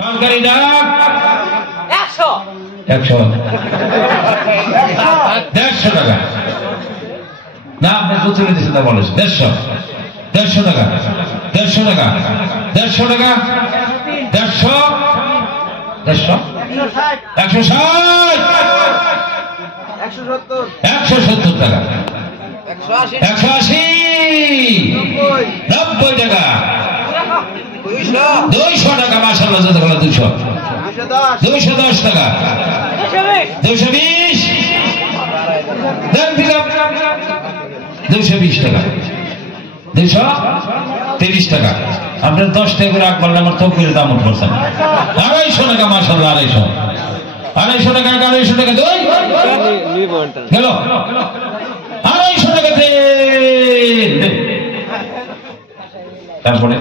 সরকারি ডাক 100 150 টাকা না আপনি তো চলে দিচ্ছেন না বলেছেন 150 টাকা 150 টাকা 150 টাকা 150 160 170 টাকা 180 90 টাকা 200 টাকা মাশাআল্লাহ জাযাকাল্লাহ 210 টাকা 220 দেন পিকআপ 220 টাকা 230 টাকা আপনার 10 টাকা করে রাখ বললাম আমার তকবির দাম উঠছেন 250 টাকা মাশাআল্লাহ 250 টাকা 250 টাকা দই গেল 250 টাকা দে তারপরে